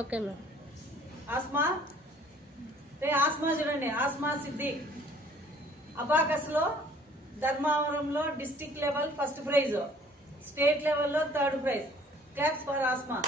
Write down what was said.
Okay madam. Asma Asma చూడండి, Asma Siddique abacus లో ధర్మవరంలో district level first prize, state లెవెల్లో third prize. Claps for Asma.